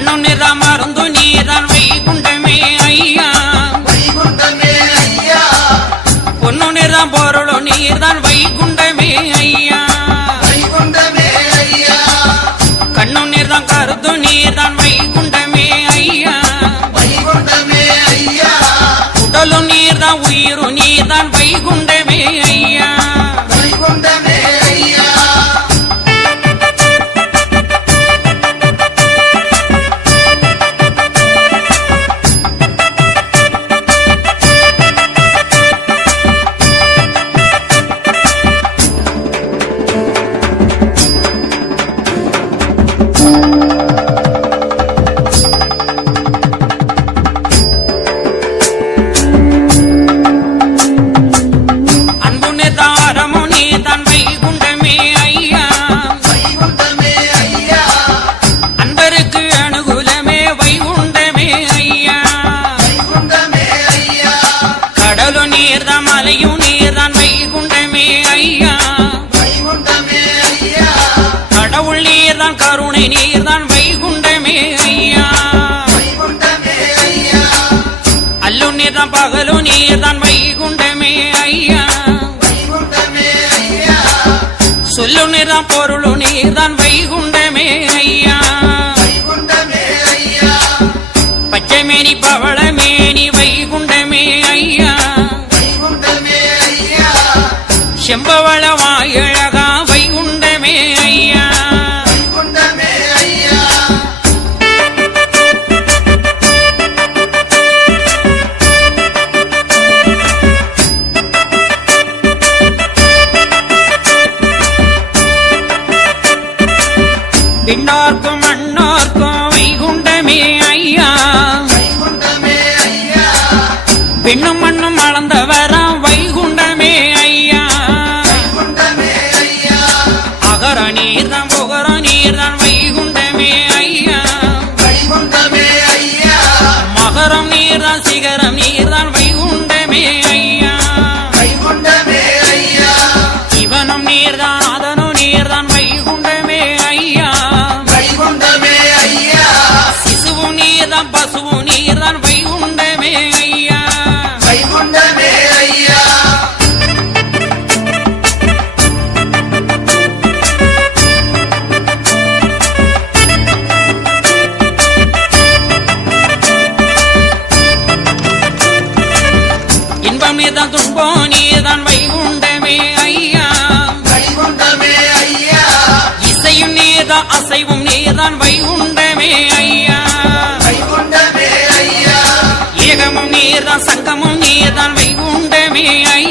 மண்ணும் நீர்தான் மருந்து நீர்தான் வைகுண்டமே ஐயா பொன்னு நீர்தான் பொருளும் நீர்தான் வைகுண்டமே ஐயா கண்ணு நீர்தான் கருத்து நீர்தான் வைகுண்டமே ஐயா உடலும் நீர்தான் உயிரும் நீர்தான் வைகுண்டமே ஐயா மலையும் நீர்தான் வைகுண்டமே ஐயா கடவுள் நீர்தான் கருணை நீர்தான் வைகுண்டமே ஐயா அல்லு நீர்தான் பகலு நீர்தான் வைகுண்டமே ஐயா சொல்லு நீர்தான் பொருளு நீர்தான் வைகுண்டமே ஐயா பச்சைமேனி பவளமேனி வைகுண்டமே ஐயா செம்பவள வாயழகா வைகுண்டமே ஐயா பின்னோர்க்கும் மண்ணோர்க்கும் வைகுண்டமே ஐயா பின்னும் மண்ணும் அளந்தவராம் வைகுண்டமே ஐயா அகர நீர்தான் புகர நீர்தான் வைகுண்டமே ஐயா மகரம் நீர்தான் சிகரம் நீர்தான் வைகுண்டமே ஐயா இவனும் நீர்தான் அதனும் நீர்தான் வைகுண்டமே ஐயா சிசுவும் நீர்தான் பசுவும் நீர்தான் வைகுண்டமே ஐயா இன்பம் நீர்தான் துன்பம் நீர்தான் வைகுண்டமே ஐயா இசையும் நீர்தான் அசைவும் நீர்தான் வைகுண்டமே ஐயா ஏகமும் நீர்தான் சங்கமும் நீர்தான் வைகுண்டமே ஐயா